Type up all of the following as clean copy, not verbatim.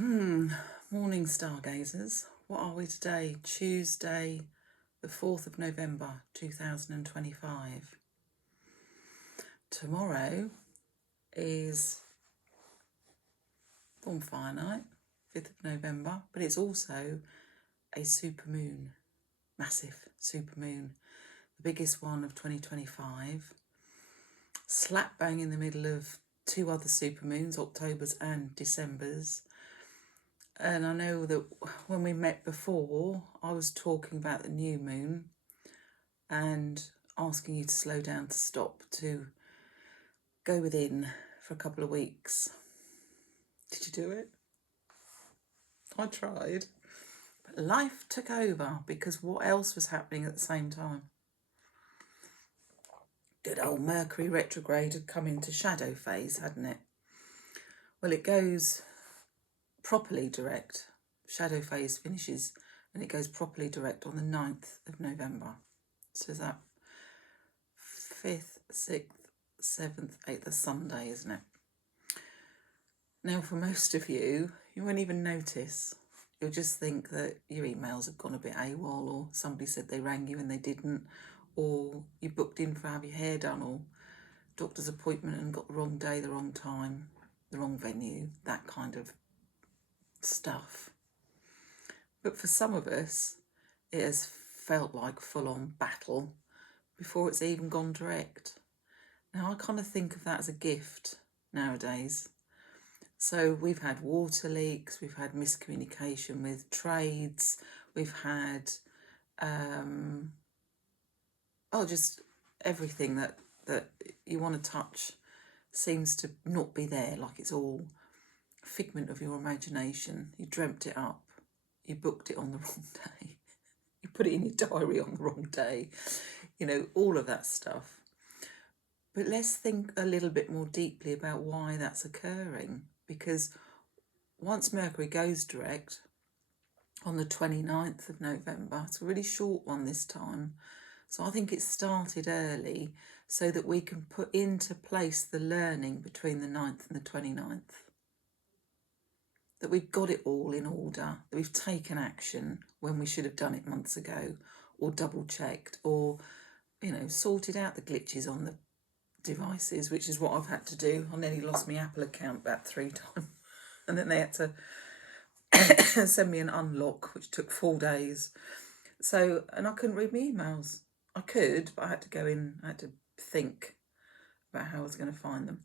Morning stargazers. What are we today? Tuesday, the 4th of November 2025. Tomorrow is bonfire night, 5th of November, but it's also a supermoon, massive supermoon, the biggest one of 2025, slap bang in the middle of two other supermoons, October's and December's. And I know that when we met before, I was talking about the new moon and asking you to slow down, to stop, to go within for a couple of weeks. Did you do it? I tried. But life took over because what else was happening at the same time? Good old Mercury retrograde had come into shadow phase, hadn't it? Well, it goes properly direct. Shadow phase finishes and it goes properly direct on the 9th of November. So is that 5th, 6th, 7th, 8th, the Sunday, isn't it? Now, for most of you, you won't even notice. You'll just think that your emails have gone a bit AWOL, or somebody said they rang you and they didn't, or you booked in for have your hair done, or doctor's appointment and got the wrong day, the wrong time, the wrong venue, that kind of stuff. But for some of us, it has felt like full-on battle before it's even gone direct. Now, I kind of think of that as a gift nowadays. So we've had water leaks, we've had miscommunication with trades, we've had just everything that you want to touch seems to not be there, like it's all figment of your imagination. You dreamt it up, you booked it on the wrong day, you put it in your diary on the wrong day, all of that stuff. But let's think a little bit more deeply about why that's occurring, because once Mercury goes direct on the 29th of November, it's a really short one this time, so I think it started early so that we can put into place the learning between the 9th and the 29th. That we've got it all in order, that we've taken action when we should have done it months ago, or double checked, or, sorted out the glitches on the devices, which is what I've had to do. I nearly lost my Apple account about 3 times. And then they had to send me an unlock, which took 4 days. So, and I couldn't read my emails. I could, but I had to go in, I had to think about how I was going to find them.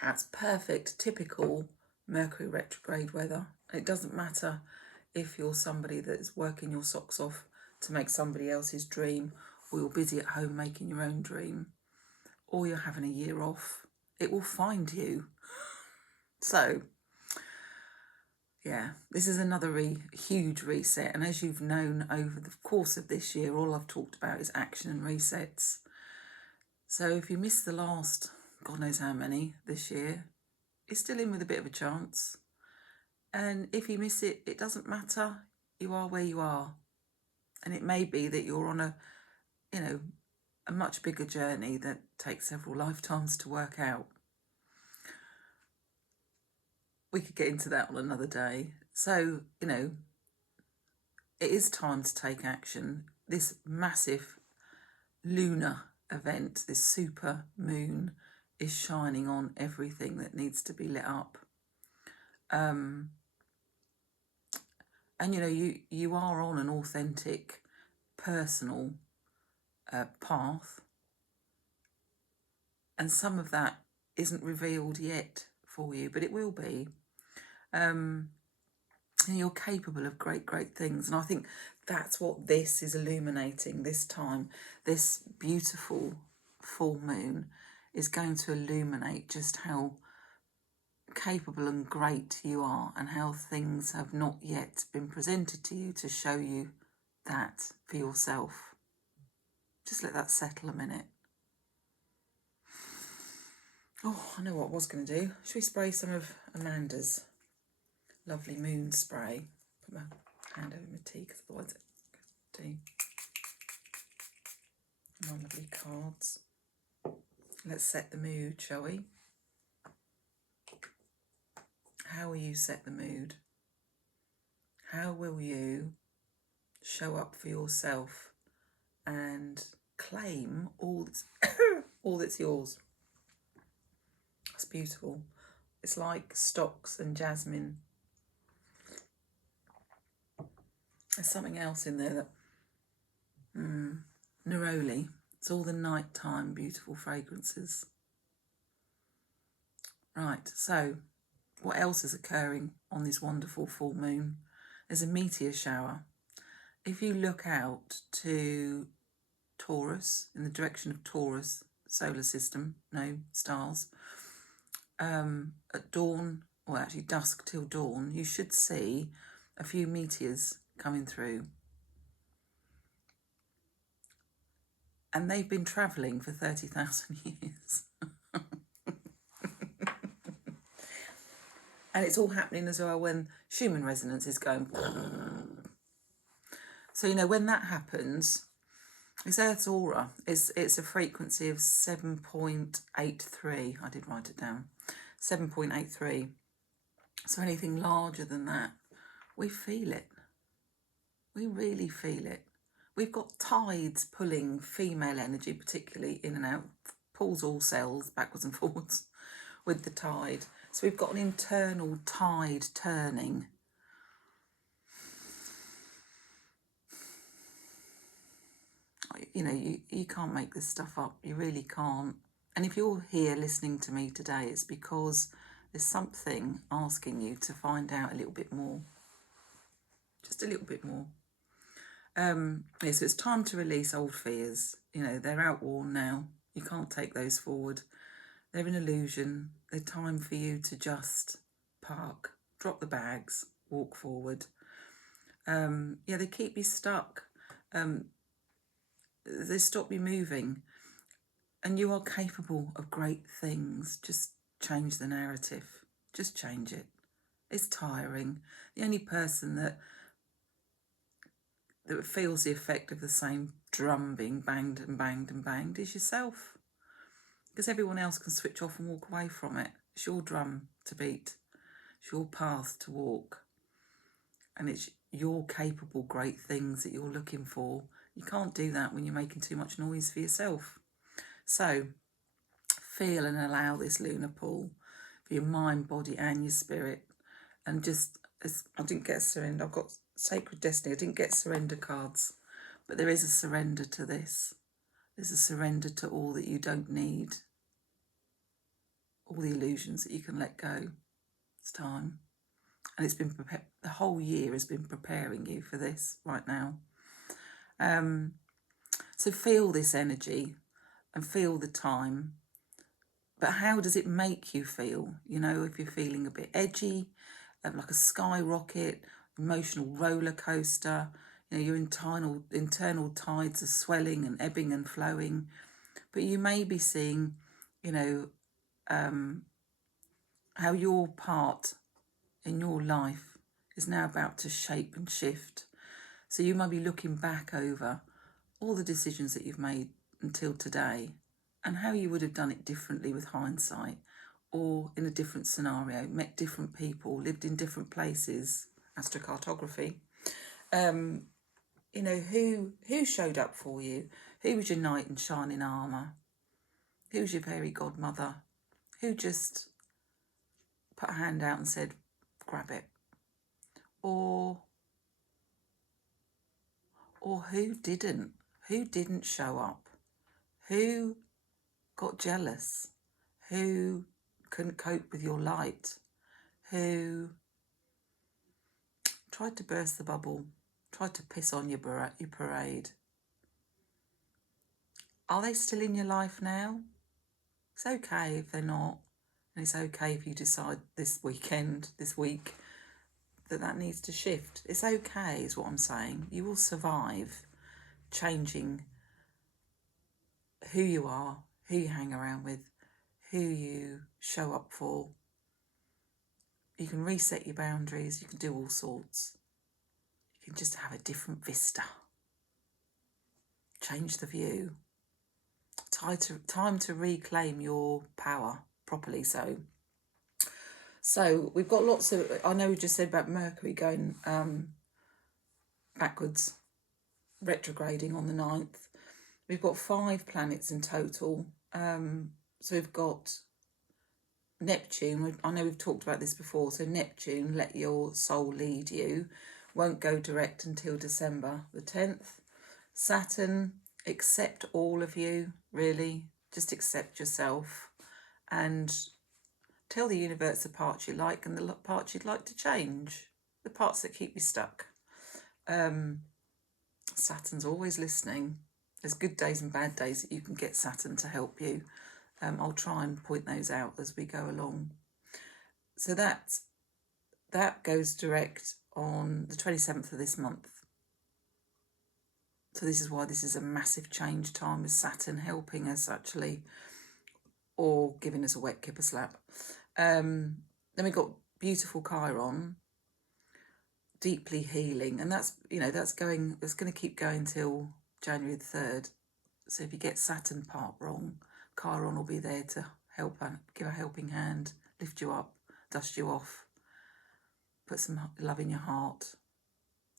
That's perfect, typical Mercury retrograde weather. It doesn't matter if you're somebody that's working your socks off to make somebody else's dream, or you're busy at home making your own dream, or you're having a year off. It will find you. So, yeah, this is another huge reset. And as you've known over the course of this year, all I've talked about is action and resets. So if you missed the last, God knows how many this year, you're still in with a bit of a chance. And if you miss it, it doesn't matter. You are where you are. And it may be that you're on a much bigger journey that takes several lifetimes to work out. We could get into that on another day. So, it is time to take action. This massive lunar event, this super moon, is shining on everything that needs to be lit up. And, you are on an authentic, personal path. And some of that isn't revealed yet for you, but it will be. And you're capable of great, great things. And I think that's what this is illuminating this time. This beautiful full moon is going to illuminate just how capable and great you are, and how things have not yet been presented to you to show you that for yourself. Just let that settle a minute. Oh, I know what I was going to do. Should we spray some of Amanda's lovely moon spray? Put my hand over my tea, because otherwise it goes tea. My lovely cards. Let's set the mood, shall we? How will you set the mood? How will you show up for yourself and claim all that's, all that's yours? It's beautiful. It's like stocks and jasmine. There's something else in there that, neroli. It's all the nighttime beautiful fragrances. Right, so what else is occurring on this wonderful full moon? There's a meteor shower. If you look out to Taurus, in the direction of Taurus solar system, no stars, at dawn, or actually dusk till dawn, you should see a few meteors coming through. And they've been travelling for 30,000 years. And it's all happening as well when Schumann resonance is going. So, you know, when that happens, it's Earth's aura. It's a frequency of 7.83. I did write it down. 7.83. So anything larger than that, we feel it. We really feel it. We've got tides pulling female energy, particularly in and out, pulls all cells backwards and forwards with the tide. So we've got an internal tide turning. You know, you can't make this stuff up. You really can't. And if you're here listening to me today, it's because there's something asking you to find out a little bit more. Just a little bit more. So it's time to release old fears. You know, they're outworn now. You can't take those forward. They're an illusion. They're time for you to just park, drop the bags, walk forward. They keep you stuck. They stop you moving. And you are capable of great things. Just change the narrative. Just change it. It's tiring. The only person that feels the effect of the same drum being banged and banged and banged is yourself. Because everyone else can switch off and walk away from it. It's your drum to beat. It's your path to walk. And it's your capable great things that you're looking for. You can't do that when you're making too much noise for yourself. So feel and allow this lunar pull for your mind, body and your spirit. And just, as I didn't get surrender, I've got Sacred Destiny, I didn't get surrender cards, but there is a surrender to this. There's a surrender to all that you don't need, all the illusions that you can let go. It's time. And it's been the whole year has been preparing you for this right now. So feel this energy and feel the time. But how does it make you feel? You know, if you're feeling a bit edgy, like a skyrocket, emotional roller coaster, you know, your internal tides are swelling and ebbing and flowing. But you may be seeing, you know, how your part in your life is now about to shape and shift. So you might be looking back over all the decisions that you've made until today and how you would have done it differently with hindsight, or in a different scenario, met different people, lived in different places, astrocartography. You know, who showed up for you? Who was your knight in shining armour? Who was your fairy godmother? Who just put a hand out and said, grab it? Or who didn't? Who didn't show up? Who got jealous? Who couldn't cope with your light? Who tried to burst the bubble? Tried to piss on your parade? Are they still in your life now? It's okay if they're not. And it's okay if you decide this week, that needs to shift. It's okay, is what I'm saying. You will survive changing who you are, who you hang around with, who you show up for. You can reset your boundaries. You can do all sorts. You can just have a different vista. Change the view. Time to reclaim your power properly. So So we've got lots of, I know we just said about Mercury going backwards, retrograding on the 9th. We've got 5 planets in total. So we've got Neptune. I know we've talked about this before. So Neptune, let your soul lead you, won't go direct until December the 10th. Saturn, accept all of you, really. Just accept yourself and tell the universe the parts you like and the parts you'd like to change, the parts that keep you stuck. Saturn's always listening. There's good days and bad days that you can get Saturn to help you. I'll try and point those out as we go along. So that goes direct on the 27th of this month. So this is why this is a massive change time, with Saturn helping us actually, or giving us a wet kipper slap. Then we've got beautiful Chiron, deeply healing, and that's going to keep going till January the 3rd. So if you get Saturn part wrong, Chiron will be there to help, give a helping hand, lift you up, dust you off, put some love in your heart,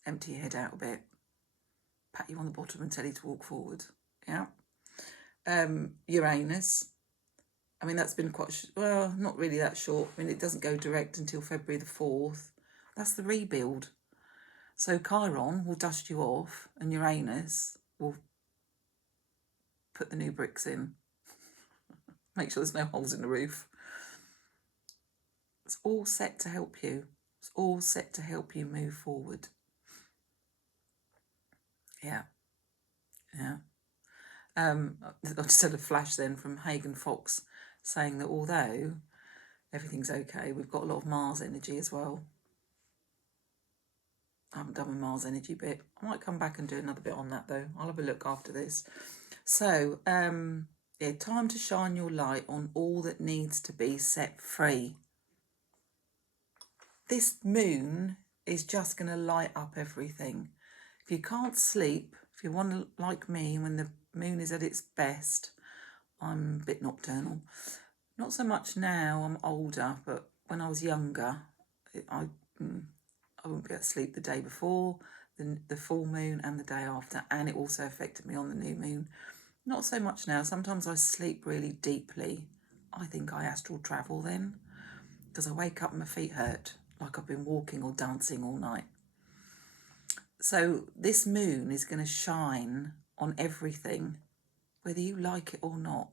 empty your head out a bit, pat you on the bottom and tell you to walk forward. Yeah. Uranus, I mean, that's been quite, well, not really that short. I mean, it doesn't go direct until February the 4th. That's the rebuild. So Chiron will dust you off and Uranus will put the new bricks in. Make sure there's no holes in the roof. It's all set to help you. It's all set to help you move forward. Yeah. Yeah. I just had a flash then from Hagen Fox saying that although everything's okay, we've got a lot of Mars energy as well. I haven't done my Mars energy bit. I might come back and do another bit on that though. I'll have a look after this. So, yeah, time to shine your light on all that needs to be set free. This moon is just going to light up everything. If you can't sleep, if you want to, like me, when the moon is at its best, I'm a bit nocturnal. Not so much now, I'm older, but when I was younger, I wouldn't be able to sleep the day before, the full moon and the day after, and it also affected me on the new moon. Not so much now. Sometimes I sleep really deeply. I think I astral travel then, because I wake up and my feet hurt, like I've been walking or dancing all night. So this moon is going to shine on everything, whether you like it or not.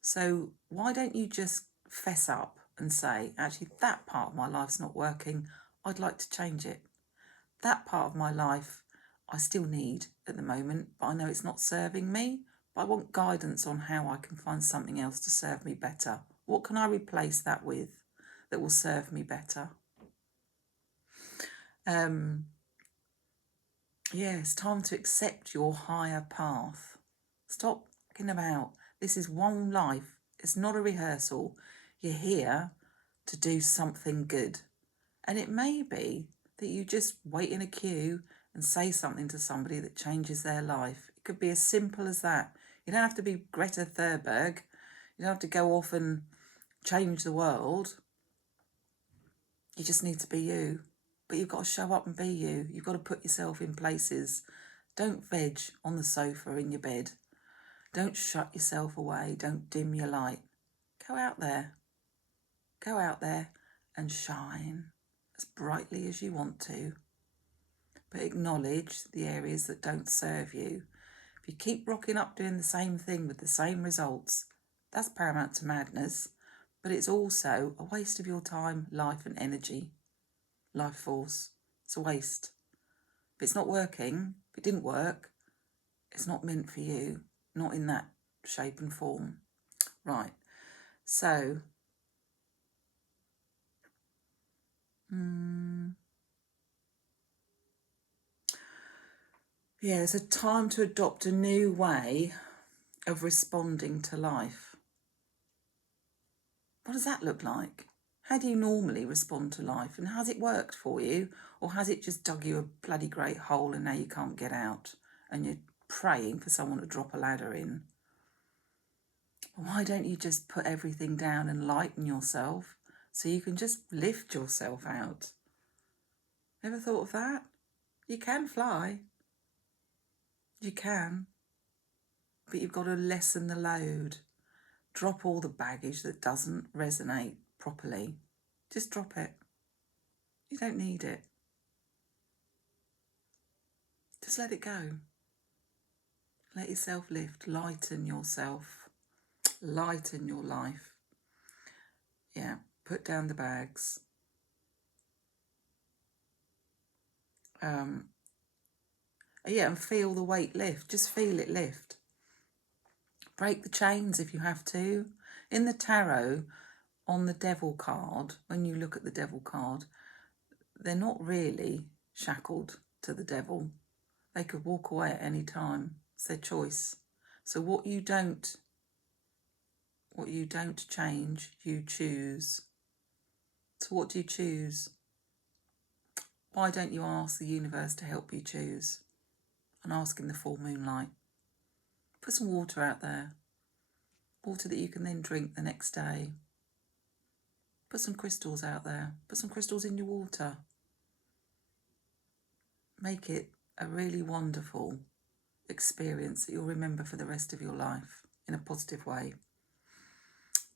So why don't you just fess up and say, actually, that part of my life's not working. I'd like to change it. That part of my life I still need at the moment, but I know it's not serving me. But I want guidance on how I can find something else to serve me better. What can I replace that with that will serve me better? Yeah, it's time to accept your higher path. Stop thinking about, this is one life. It's not a rehearsal. You're here to do something good. And it may be that you just wait in a queue and say something to somebody that changes their life. It could be as simple as that. You don't have to be Greta Thunberg. You don't have to go off and change the world. You just need to be you. But you've got to show up and be you. You've got to put yourself in places. Don't veg on the sofa in your bed. Don't shut yourself away. Don't dim your light. Go out there. Go out there and shine as brightly as you want to. But acknowledge the areas that don't serve you. If you keep rocking up doing the same thing with the same results, that's paramount to madness. But it's also a waste of your time, life and energy. Life force. It's a waste. If it's not working, if it didn't work, it's not meant for you. Not in that shape and form. Right. So, yeah, it's a time to adopt a new way of responding to life. What does that look like? How do you normally respond to life? And has it worked for you? Or has it just dug you a bloody great hole and now you can't get out? And you're praying for someone to drop a ladder in? Why don't you just put everything down and lighten yourself? so you can just lift yourself out. Ever thought of that? You can fly. You can. But you've got to lessen the load. Drop all the baggage that doesn't resonate properly. Just drop it. You don't need it. Just let it go. Let yourself lift. Lighten yourself. Lighten your life. Yeah. Put down the bags. Yeah, and feel the weight lift. Just feel it lift. Break the chains if you have to. In the tarot, on the devil card, when you look at the devil card, they're not really shackled to the devil. They could walk away at any time. It's their choice. So what you don't change, you choose. So what do you choose? Why don't you ask the universe to help you choose? And ask in the full moonlight. Put some water out there. Water that you can then drink the next day. Put some crystals out there. Put some crystals in your water. Make it a really wonderful experience that you'll remember for the rest of your life in a positive way.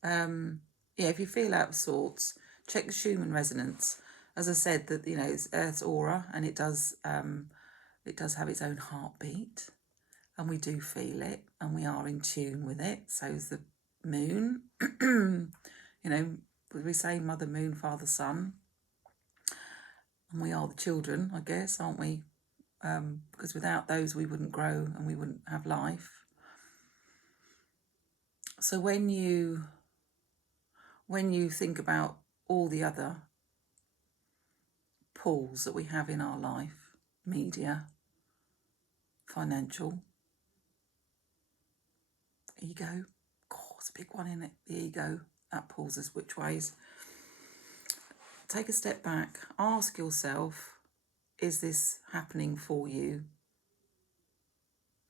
Yeah, if you feel out of sorts, check the Schumann resonance. As I said, that it's Earth's aura, and it does have its own heartbeat, and we do feel it, and we are in tune with it. So is the moon. We say Mother Moon, Father Sun, and we are the children, I guess, aren't we? Because without those we wouldn't grow and we wouldn't have life. So when you think about all the other pulls that we have in our life, media, financial, ego, it's a big one, isn't it? The ego, that pulls us which ways. Take a step back, ask yourself, is this happening for you?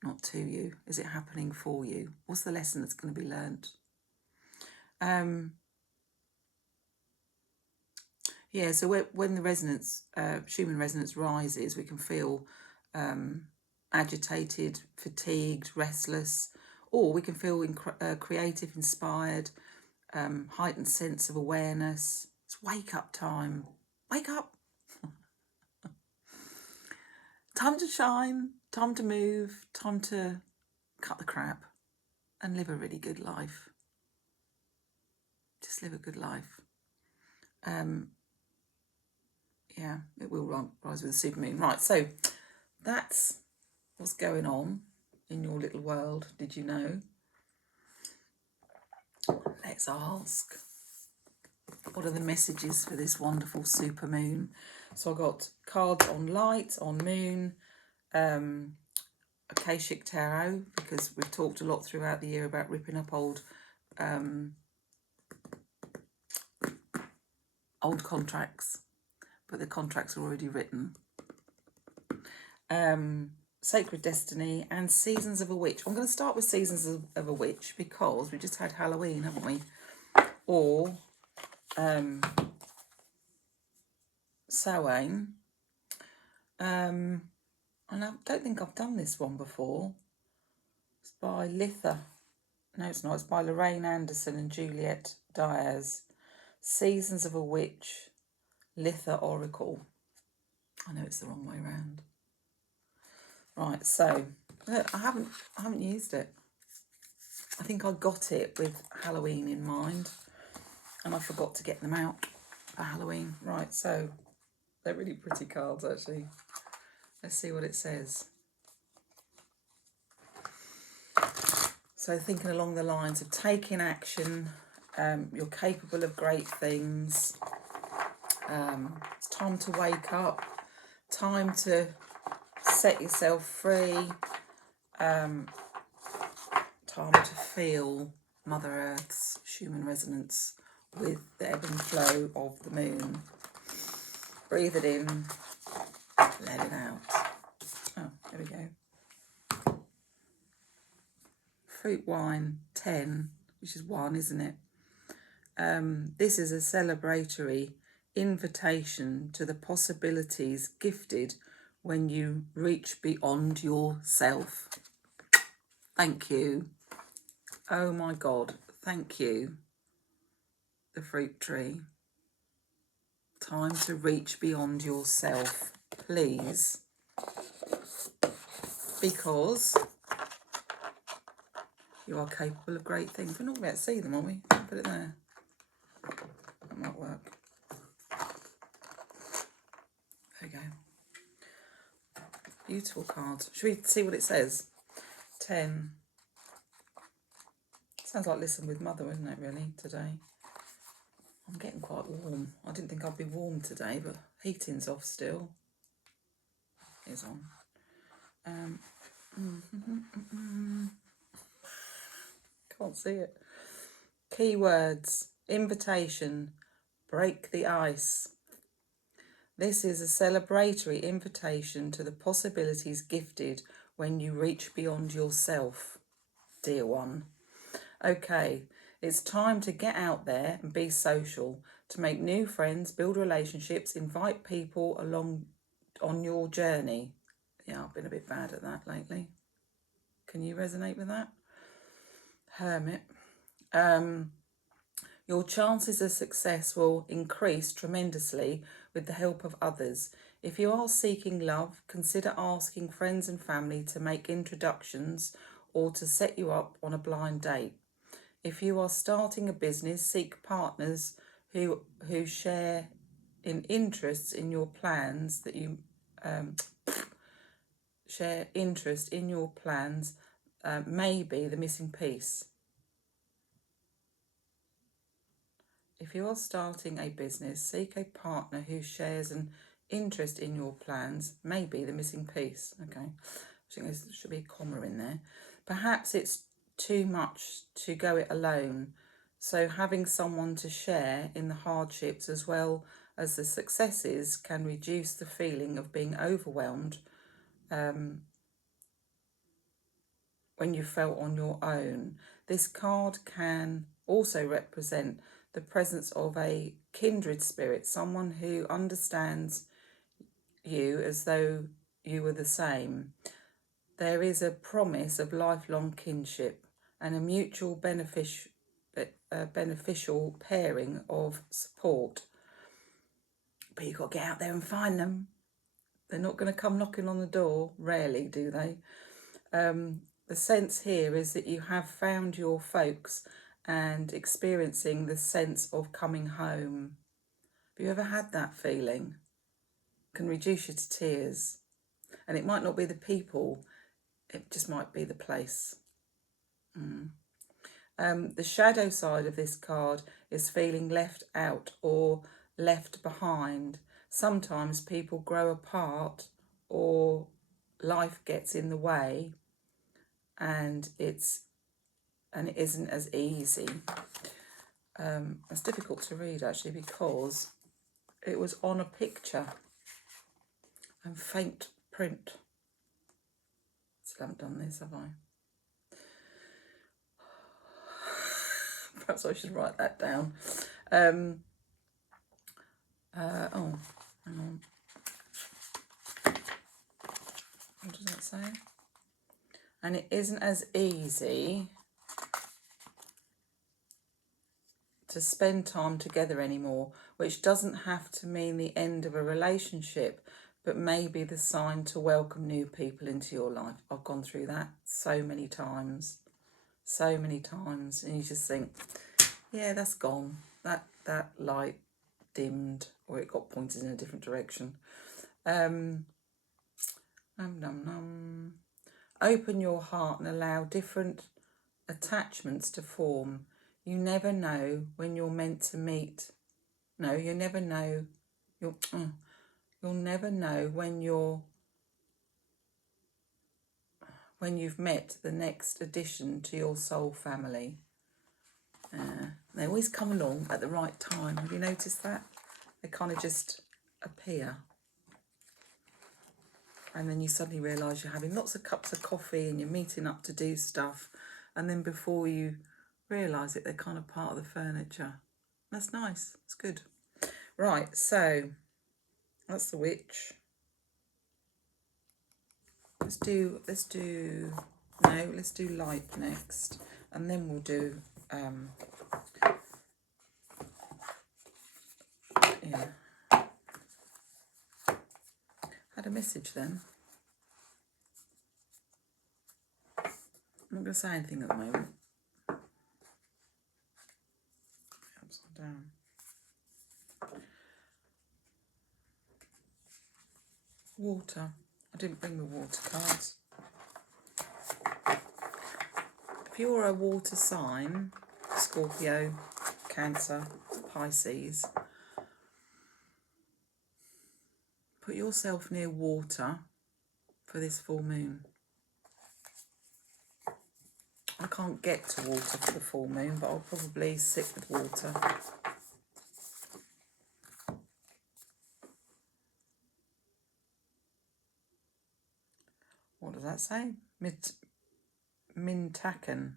Not to you. Is it happening for you? What's the lesson that's going to be learnt? Yeah, so when the resonance, Schumann resonance rises, we can feel agitated, fatigued, restless, or we can feel creative, inspired, heightened sense of awareness. It's wake up time. Wake up. Time to shine, time to move, time to cut the crap and live a really good life. Just live a good life. Yeah, it will rise with the supermoon. Right, so that's what's going on in your little world. Did you know? Let's ask, what are the messages for this wonderful supermoon? So I got cards on light, on moon, Akashic Tarot, because we've talked a lot throughout the year about ripping up old contracts, but the contracts are already written. Sacred Destiny and Seasons of a Witch. I'm going to start with Seasons of a Witch because we just had Halloween, haven't we? Or Samhain. And I don't think I've done this one before. It's by Litha. No, it's not. It's by Lorraine Anderson and Juliet Diaz. Seasons of a Witch, Litha Oracle. I know it's the wrong way around. Right, so I haven't used it. I think I got it with Halloween in mind, and I forgot to get them out for Halloween. Right, so they're really pretty cards, actually. Let's see what it says. So thinking along the lines of taking action, you're capable of great things. It's time to wake up, time to set yourself free, time to feel Mother Earth's Schumann resonance with the ebb and flow of the moon. Breathe it in, let it out. Oh, there we go. Fruit wine, 10, which is 1, isn't it? This is a celebratory invitation to the possibilities gifted when you reach beyond yourself. Thank you. Oh my God, thank you, the fruit tree. Time to reach beyond yourself, please. Because you are capable of great things. We're not about to see them, are we? Put it there. That might work. There you go. Beautiful card. Should we see what it says? 10. Sounds like Listen with Mother, isn't it, really, today? I'm getting quite warm. I didn't think I'd be warm today, but heating's off still. It's on. Can't see it. Keywords. Invitation. Break the ice. This is a celebratory invitation to the possibilities gifted when you reach beyond yourself, dear one. Okay, it's time to get out there and be social, to make new friends, build relationships, invite people along on your journey. Yeah, I've been a bit bad at that lately. Can you resonate with that? Hermit. Your chances of success will increase tremendously with the help of others. If you are seeking love, consider asking friends and family to make introductions or to set you up on a blind date. If you are starting a business, seek partners who share in interests in your plans that you share interest in your plans may be the missing piece. If you are starting a business, seek a partner who shares an interest in your plans, may be the missing piece. Okay, I think there should be a comma in there. Perhaps it's too much to go it alone, so having someone to share in the hardships as well as the successes can reduce the feeling of being overwhelmed when you felt on your own. This card can also represent the presence of a kindred spirit, someone who understands you as though you were the same. There is a promise of lifelong kinship and a mutual beneficial pairing of support. But you've got to get out there and find them. They're not going to come knocking on the door. Rarely do they. The sense here is that you have found your folks and experiencing the sense of coming home. Have you ever had that feeling? It can reduce you to tears. And it might not be the people, it just might be the place. The shadow side of this card is feeling left out or left behind. Sometimes people grow apart or life gets in the way, and it isn't as easy. It's difficult to read actually because it was on a picture and faint print. Still haven't done this, have I? Perhaps I should write that down. Oh, hang on. What does that say? And it isn't as easy to spend time together anymore, which doesn't have to mean the end of a relationship, but maybe the sign to welcome new people into your life. I've gone through that so many times, and you just think, yeah, that's gone. That light dimmed, or it got pointed in a different direction. Open your heart and allow different attachments to form. You never know when you're meant to meet. No, you never know. You'll never know when you've met the next addition to your soul family. They always come along at the right time. Have you noticed that? They kind of just appear. And then you suddenly realise you're having lots of cups of coffee and you're meeting up to do stuff. And then before you realise it, they're kind of part of the furniture. That's nice. It's good. Right, so that's the witch. Let's do light next, and then we'll do yeah. Had a message then. I'm not going to say anything at the moment. Upside down. Water. I didn't bring the water cards. If you're a water sign, Scorpio, Cancer, Pisces, put yourself near water for this full moon. I can't get to water for the full moon, but I'll probably sit with water. What does that say? Mintaken.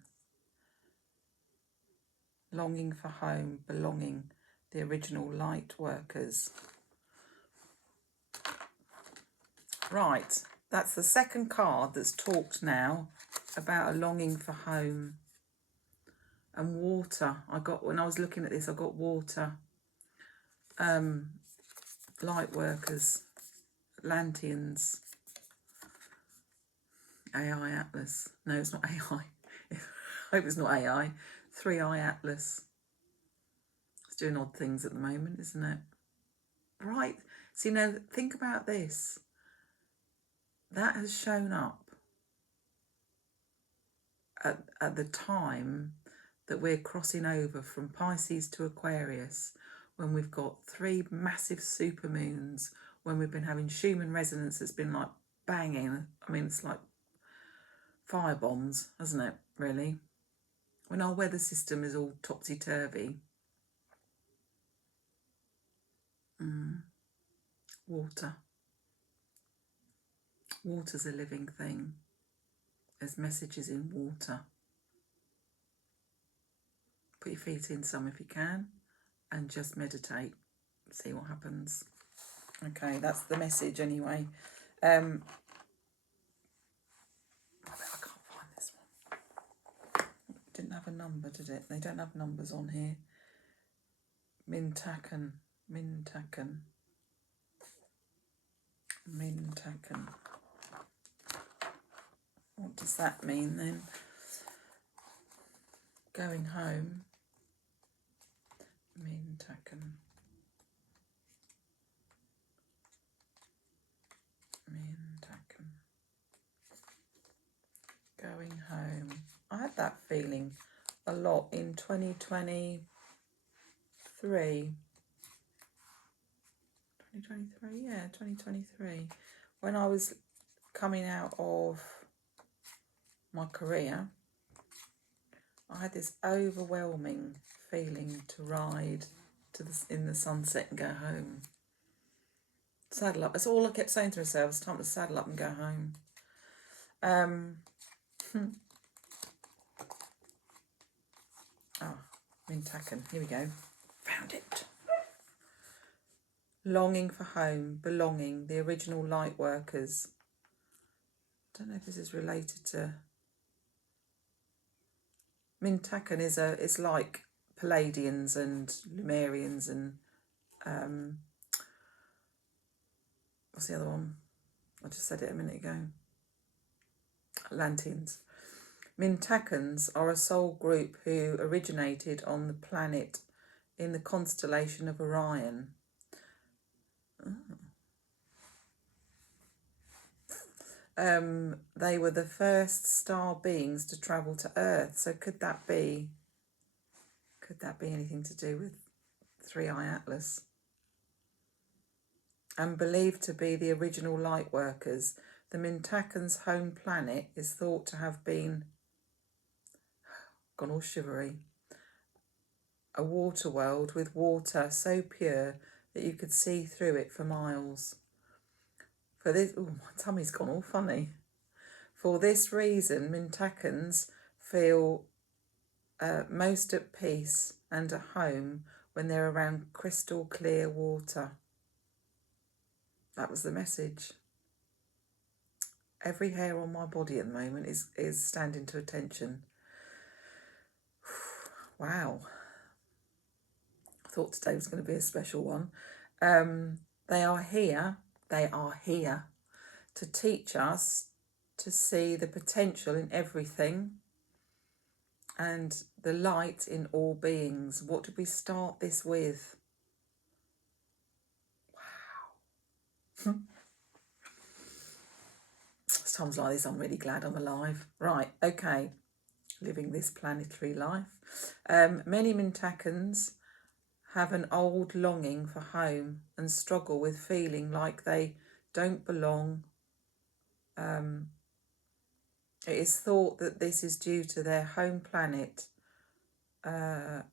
Longing for home, belonging, the original light workers. Right, that's the second card that's talked now about a longing for home. And water. I got, when I was looking at this, I got water. Light workers, Atlanteans, AI Atlas. No, it's not AI. I hope it's not AI. 3i Atlas. It's doing odd things at the moment, isn't it? Right. So, think about this. That has shown up at the time that we're crossing over from Pisces to Aquarius, when we've got 3 massive supermoons, when we've been having Schumann resonance that's been like banging. I mean, it's like fire bombs, hasn't it, really? When our weather system is all topsy-turvy. Water. Water's a living thing. There's messages in water. Put your feet in some if you can, and just meditate. See what happens. Okay, that's the message anyway. I can't find this one. It didn't have a number, did it? They don't have numbers on here. Mintaken. What does that mean then? Going home. Mintaken. Going home. I had that feeling a lot in 2023. 2023. When I was coming out of my career, I had this overwhelming feeling to ride in the sunset and go home. Saddle up. That's all I kept saying to myself. It's time to saddle up and go home. Mintaken. Here we go. Found it. Longing for home, belonging, the original light workers. I don't know if this is related to... Mintaken is like Palladians and Lemurians and... what's the other one? I just said it a minute ago. Atlanteans. Mintakens are a soul group who originated on the planet in the constellation of Orion. They were the first star beings to travel to Earth. So could that be anything to do with 3i Atlas? And believed to be the original light workers, the Mintaken's home planet is thought to have been, gone all shivery, a water world with water so pure that you could see through it for miles. For this, my tummy's gone all funny. For this reason, Mintakens feel most at peace and at home when they're around crystal clear water. That was the message. Every hair on my body at the moment is standing to attention. Wow. I thought today was going to be a special one. They are here to teach us to see the potential in everything and the light in all beings. What did we start this with? Wow. Times like this, I'm really glad I'm alive. Right, okay. Living this planetary life. Many Mintakans have an old longing for home and struggle with feeling like they don't belong. It is thought that this is due to their home planet. Due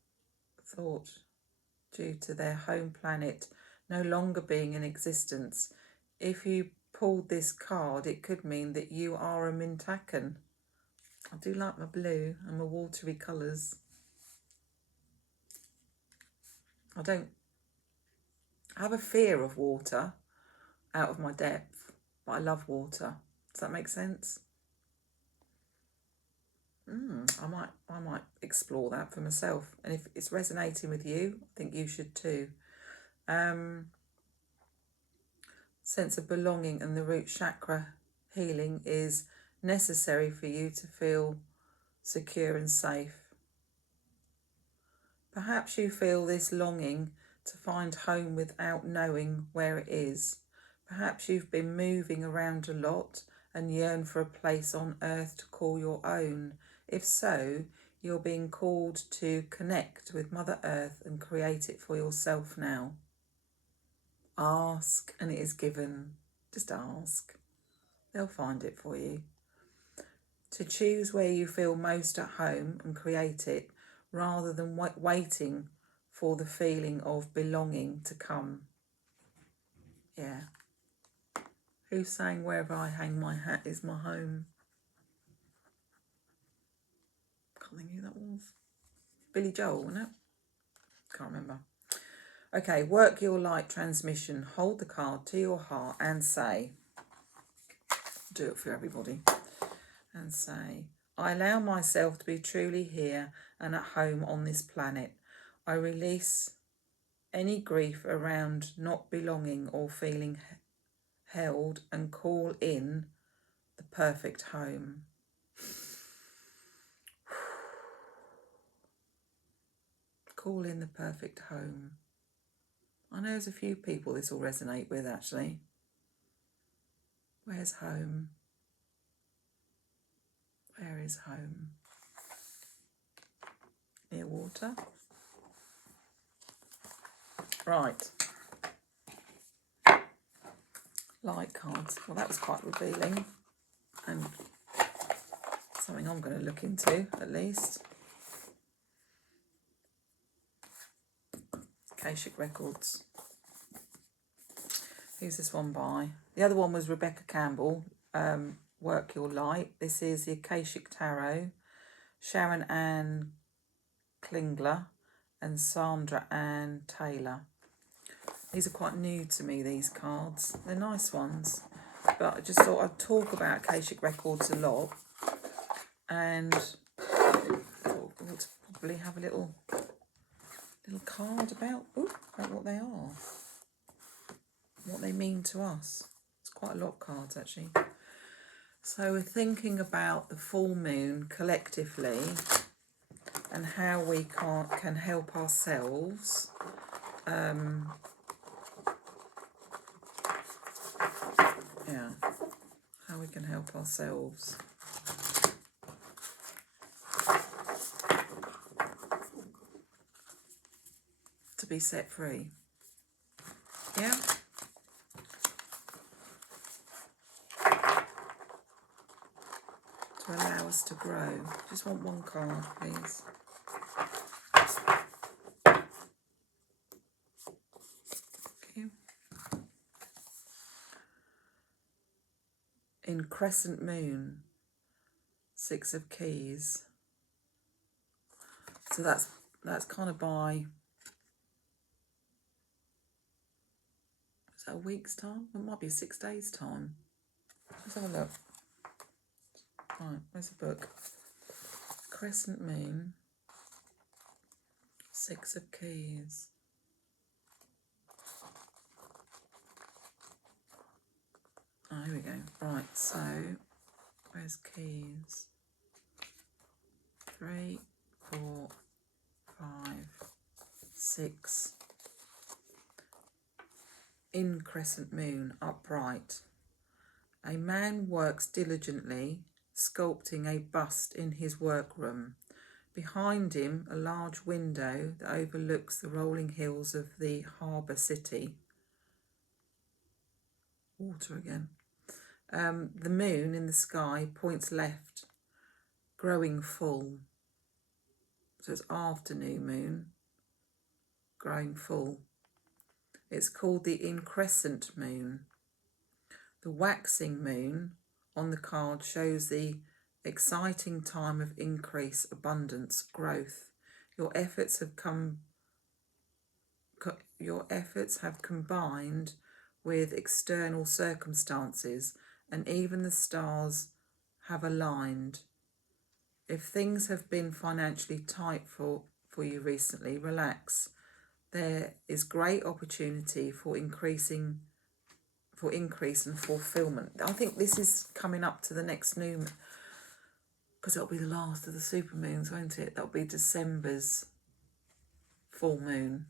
to their home planet no longer being in existence. If you pulled this card, it could mean that you are a Mintakan. I do like my blue and my watery colours. I have a fear of water out of my depth, but I love water. Does that make sense? I might explore that for myself, and if it's resonating with you, I think you should too. Sense of belonging and the root chakra healing is necessary for you to feel secure and safe. Perhaps you feel this longing to find home without knowing where it is. Perhaps you've been moving around a lot and yearn for a place on earth to call your own. If so, you're being called to connect with Mother Earth and create it for yourself now. Ask and it is given. Just ask. They'll find it for you. To choose where you feel most at home and create it, rather than waiting for the feeling of belonging to come. Yeah. Who's saying wherever I hang my hat is my home? Can't think who that was. Billy Joel, wasn't it? Can't remember. Okay, work your light transmission. Hold the card to your heart and say, do it for everybody, and say, I allow myself to be truly here and at home on this planet. I release any grief around not belonging or feeling held and call in the perfect home. Call in the perfect home. I know there's a few people this will resonate with actually. Where's home? Where is home? Near water? Right. Light cards. Well, that was quite revealing. And something I'm going to look into, at least. Akashic Records. Who's this one by? The other one was Rebecca Campbell, Work Your Light. This is the Akashic Tarot, Sharon Ann Klingler and Sandra Ann Taylor. These are quite new to me, these cards. They're nice ones, but I just thought I'd talk about Akashic Records a lot, and I ought to probably have a little card about what they are, what they mean to us. It's quite a lot of cards actually. So we're thinking about the full moon collectively and how we can help ourselves. How we can help ourselves. To be set free. Yeah? To allow us to grow. Just want one card, please. Okay. In Crescent Moon, 6 of Keys. So that's kind of by Is that a week's time? It might be 6 days' time. Let's have a look. Right, where's the book? Crescent Moon. 6 of Keys. Oh, here we go. Right, so where's Keys? 3, 4, 5, 6. In Crescent Moon, upright. A man works diligently, sculpting a bust in his workroom. Behind him, a large window that overlooks the rolling hills of the harbour city. Water again. The moon in the sky points left, growing full. So it's afternoon moon, growing full. It's called the increscent moon. The waxing moon on the card shows the exciting time of increase, abundance, growth. Your efforts have combined with external circumstances, and even the stars have aligned. If things have been financially tight for you recently, relax. There is great opportunity for increase and fulfillment. I think this is coming up to the next new, because it'll be the last of the super moons, won't it? That'll be December's full moon.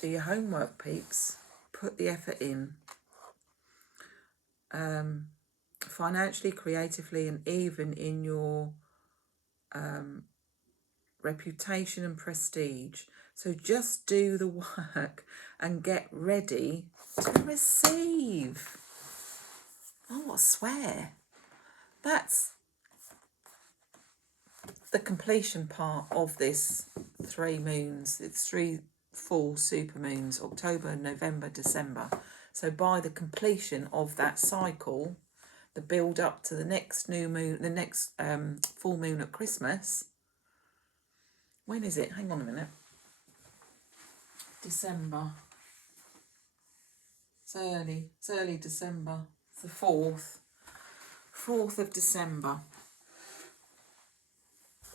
Do your homework, peeps. Put the effort in. Financially, creatively, and even in your reputation and prestige. So just do the work and get ready to receive. Oh, what a swear. That's the completion part of this 3 moons. It's 3 full super moons, October, November, December. So by the completion of that cycle, the build up to the next new moon, the next full moon at Christmas. When is it? Hang on a minute. December. It's early December. It's the 4th of December.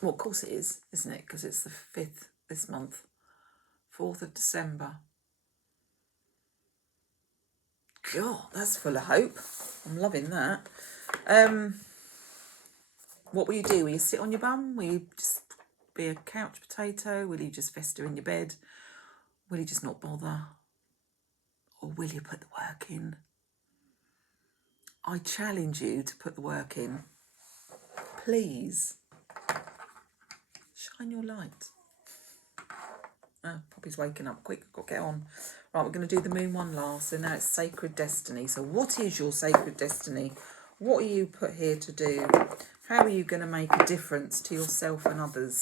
Well, of course it is, isn't it? Because it's the 5th this month. 4th of December. God, that's full of hope. I'm loving that. What will you do? Will you sit on your bum? Will you just be a couch potato? Will you just fester in your bed? Will you just not bother? Or will you put the work in? I challenge you to put the work in. Please. Shine your light. Oh, Poppy's waking up. Quick, got to get on. Right, we're going to do the moon one last. So now it's sacred destiny. So what is your sacred destiny? What are you put here to do? How are you going to make a difference to yourself and others?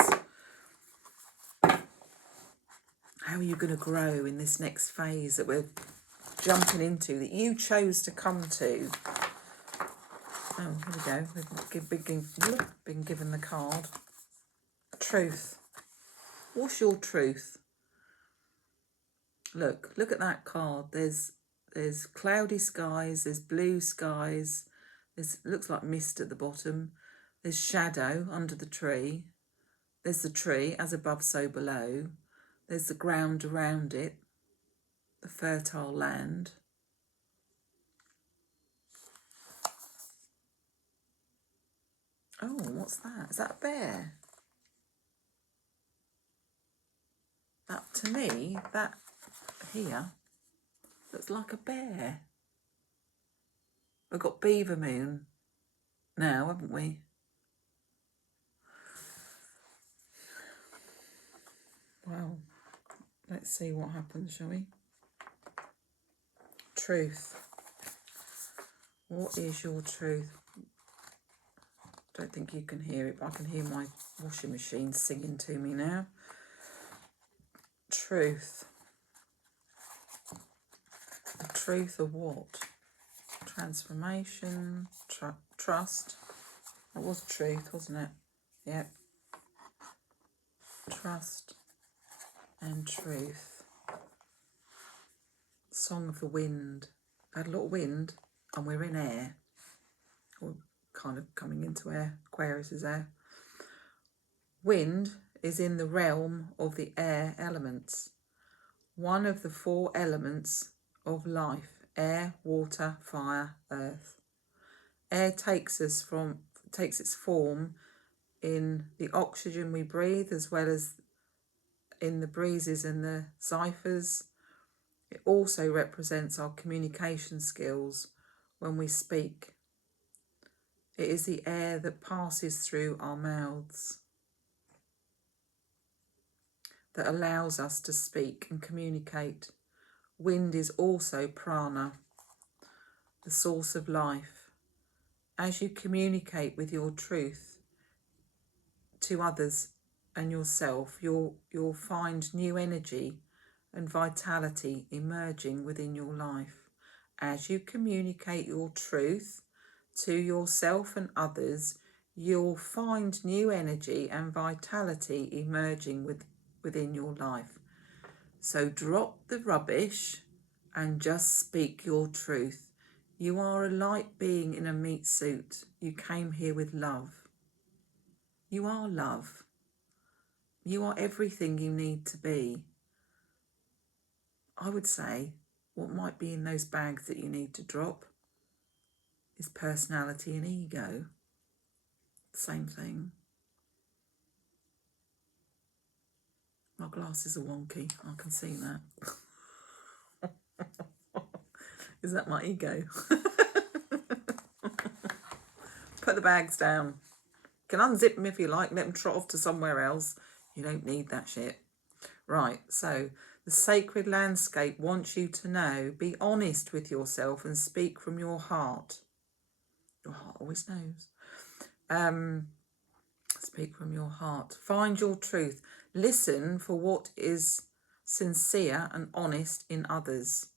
How are you going to grow in this next phase that we're jumping into, that you chose to come to? Oh, here we go. We've been given the card. Truth. What's your truth? Look at that card. There's cloudy skies, there's blue skies, looks like mist at the bottom. There's shadow under the tree. There's the tree, as above, so below. There's the ground around it, the fertile land. Oh, what's that? Is that a bear? That, to me, that here looks like a bear. We've got beaver moon now, haven't we? Wow. Let's see what happens, shall we? Truth. What is your truth? Don't think you can hear it, but I can hear my washing machine singing to me now. Truth. The truth of what? Transformation, trust. That was truth, wasn't it? Yep. Trust and truth. Song of the wind. We've had a lot of wind and we're in air. Or kind of coming into air. Aquarius is air. Wind is in the realm of the air elements. One of the 4 elements of life. Air, water, fire, earth. Air takes its form in the oxygen we breathe, as well as in the breezes and the ciphers. It also represents our communication skills when we speak. It is the air that passes through our mouths that allows us to speak and communicate. Wind is also prana, the source of life. As you communicate with your truth to others and yourself, you'll find new energy and vitality emerging within your life. As you communicate your truth to yourself and others, you'll find new energy and vitality emerging within your life. So drop the rubbish and just speak your truth. You are a light being in a meat suit. You came here with love. You are love. You are everything you need to be. I would say what might be in those bags that you need to drop is personality and ego. Same thing. My glasses are wonky. I can see that. Is that my ego? Put the bags down. You can unzip them if you like. Let them trot off to somewhere else. You don't need that shit. Right, so the sacred landscape wants you to know, be honest with yourself and speak from your heart. Your heart always knows. Speak from your heart. Find your truth. Listen for what is sincere and honest in others.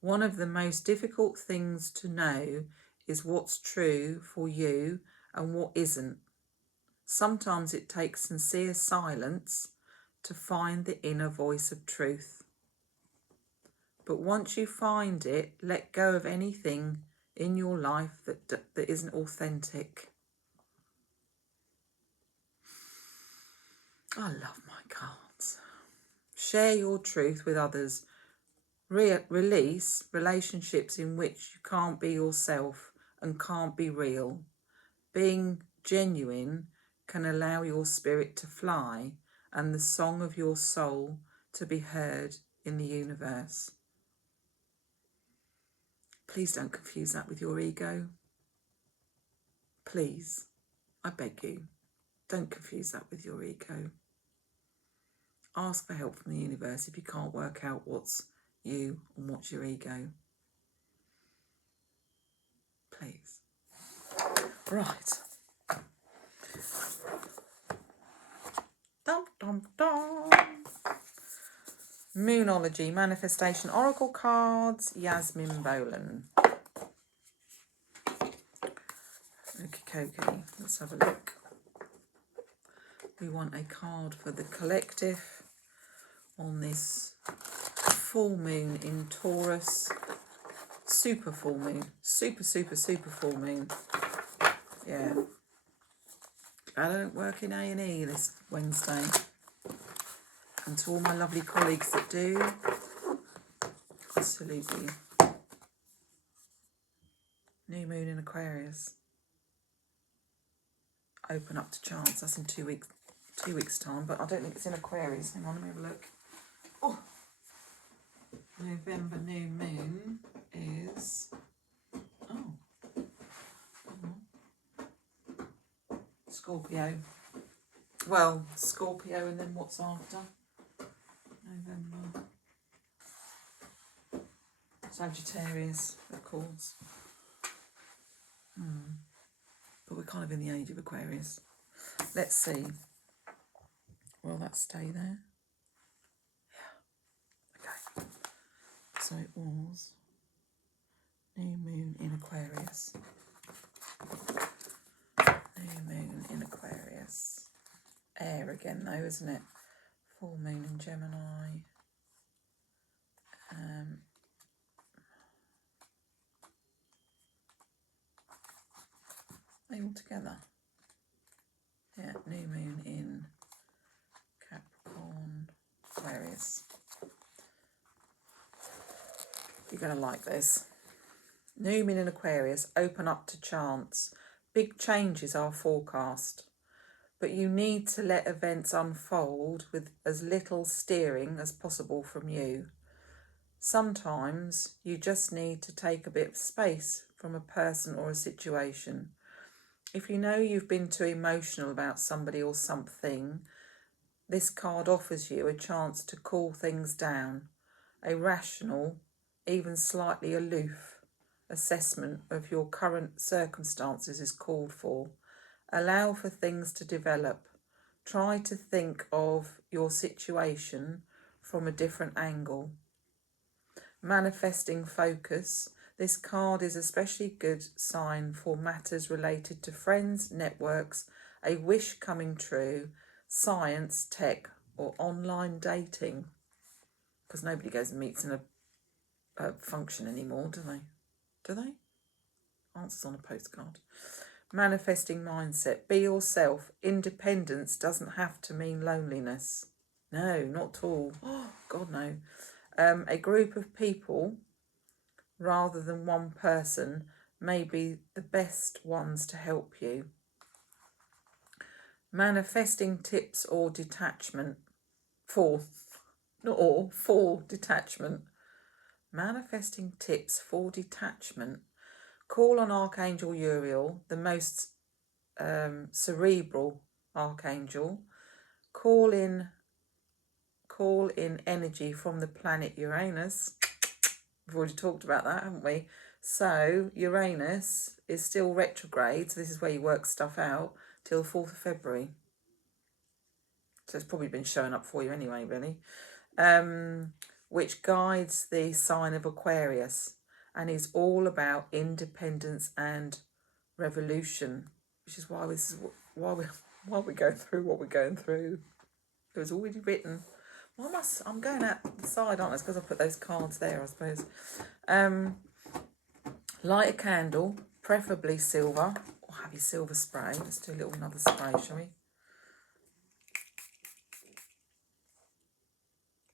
One of the most difficult things to know is what's true for you and what isn't. Sometimes it takes sincere silence to find the inner voice of truth. But once you find it, let go of anything in your life that isn't authentic. I love my cards. Share your truth with others. Release relationships in which you can't be yourself and can't be real. Being genuine can allow your spirit to fly and the song of your soul to be heard in the universe. Please don't confuse that with your ego. Please, I beg you, don't confuse that with your ego. Ask for help from the universe if you can't work out what's you and what's your ego. Please. Right. Dum, dum, dum. Moonology, Manifestation Oracle cards, Yasmin Bolan. Okay, let's have a look. We want a card for the collective on this full moon in Taurus. Super full moon. Super full moon. Yeah. I don't work in A&E this Wednesday. And to all my lovely colleagues that do, I salute you. New moon in Aquarius. Open up to chance. That's in 2 weeks' time, but I don't think it's in Aquarius. Hang on, let me have a look. Oh, November new moon is Scorpio. Well, Scorpio, and then what's after? November. Sagittarius, of course. But we're kind of in the age of Aquarius. Let's see. Will that stay there? Yeah. Okay. So it was new moon in Aquarius. New moon in Aquarius. Air again though, isn't it? Full moon in Gemini. all together. Yeah, new moon in Capricorn, Aquarius. You're going to like this. New moon in Aquarius, open up to chance. Big changes are forecast, but you need to let events unfold with as little steering as possible from you. Sometimes you just need to take a bit of space from a person or a situation. If you know you've been too emotional about somebody or something, this card offers you a chance to cool things down. A rational, even slightly aloof assessment of your current circumstances is called for. Allow for things to develop. Try to think of your situation from a different angle. Manifesting focus. This card is especially good sign for matters related to friends, networks, a wish coming true, science, tech, or online dating. Because nobody goes and meets in a function anymore, do they? Do they? Answers on a postcard. Manifesting mindset. Be yourself. Independence doesn't have to mean loneliness. No, not at all. Oh, God, no. A group of people rather than one person may be the best ones to help you. Manifesting tips or detachment. For detachment. Manifesting tips for detachment. Call on Archangel Uriel, the most cerebral archangel. Call in energy from the planet Uranus. We've already talked about that, haven't we? So Uranus is still retrograde, so this is where you work stuff out, till the 4th of February. So it's probably been showing up for you anyway, really. Which guides the sign of Aquarius and is all about independence and revolution, which is why we're going through what we're going through. It was already written. I'm going out the side, aren't I? It's because I put those cards there, I suppose. Light a candle, preferably silver, or have your silver spray. Let's do another spray, shall we?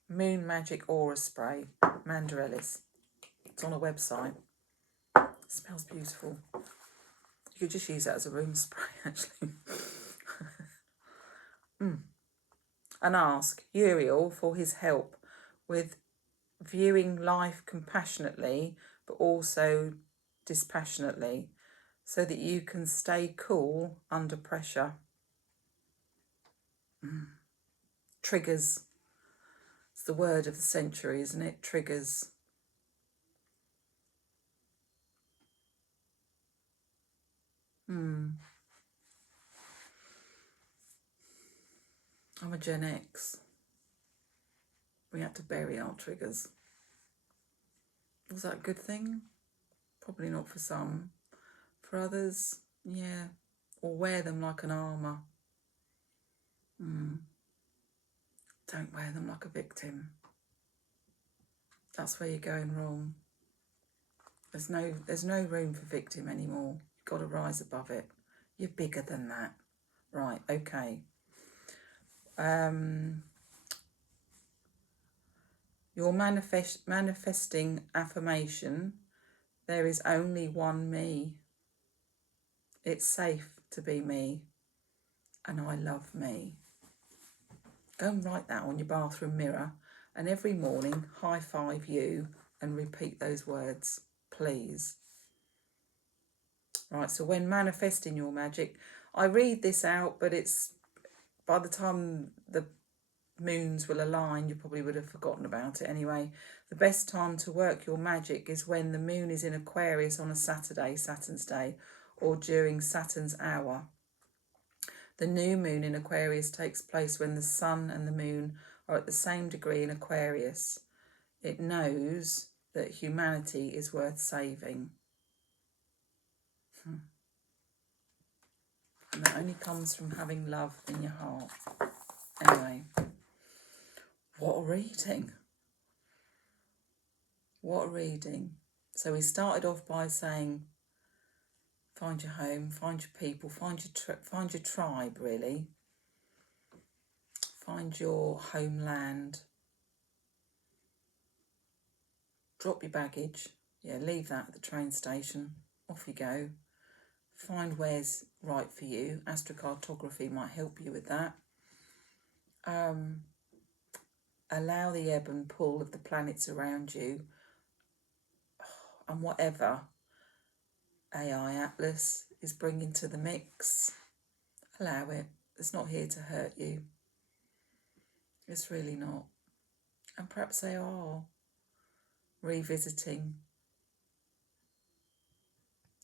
Moon Magic Aura Spray, Mandarellis. It's on a website. It smells beautiful. You could just use that as a room spray, actually. And ask Uriel for his help with viewing life compassionately, but also dispassionately, so that you can stay cool under pressure. Triggers. It's the word of the century, isn't it? Triggers. I'm a Gen X. We had to bury our triggers. Was that a good thing? Probably not for some. For others, yeah. Or wear them like an armour. Don't wear them like a victim. That's where you're going wrong. There's no room for victim anymore. You've got to rise above it. You're bigger than that. Right, okay. Your manifesting affirmation. There is only one me. It's safe to be me. And I love me. Go and write that on your bathroom mirror. And every morning, high five you and repeat those words, please. Right, so when manifesting your magic, I read this out, but it's by the time the moons will align, you probably would have forgotten about it anyway. The best time to work your magic is when the moon is in Aquarius on a Saturday, Saturn's day, or during Saturn's hour. The new moon in Aquarius takes place when the sun and the moon are at the same degree in Aquarius. It knows that humanity is worth saving. And that only comes from having love in your heart. Anyway, what a reading. What a reading. So we started off by saying Find your home, find your people, find your tribe, really. Find your homeland. Drop your baggage. Yeah, leave that at the train station. Off you go. Find where's right for you. Astrocartography might help you with that. Allow the ebb and pull of the planets around you, and whatever AI Atlas is bringing to the mix, allow it. It's not here to hurt you. It's really not. And perhaps they are revisiting.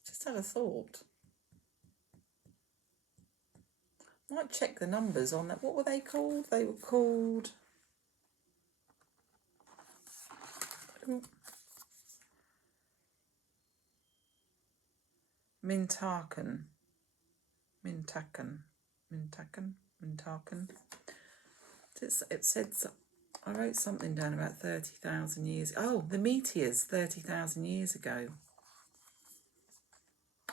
Just have a thought. Might check the numbers on that. What were they called? They were called Mintaken. It said, I wrote something down about 30,000 years. Oh, the meteors 30,000 years ago.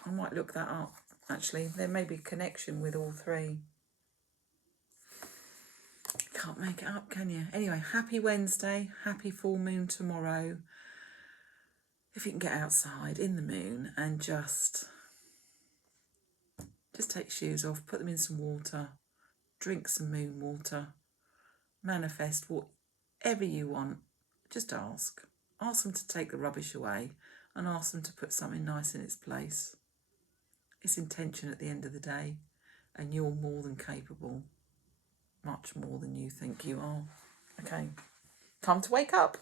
I might look that up, actually. There may be a connection with all three. Can't make it up, can you? Anyway, happy Wednesday. Happy full moon tomorrow. If you can get outside in the moon and just take your shoes off, put them in some water, drink some moon water, manifest whatever you want. Just ask. Ask them to take the rubbish away and ask them to put something nice in its place. It's intention at the end of the day, and you're more than capable, much more than you think you are. Okay, time to wake up.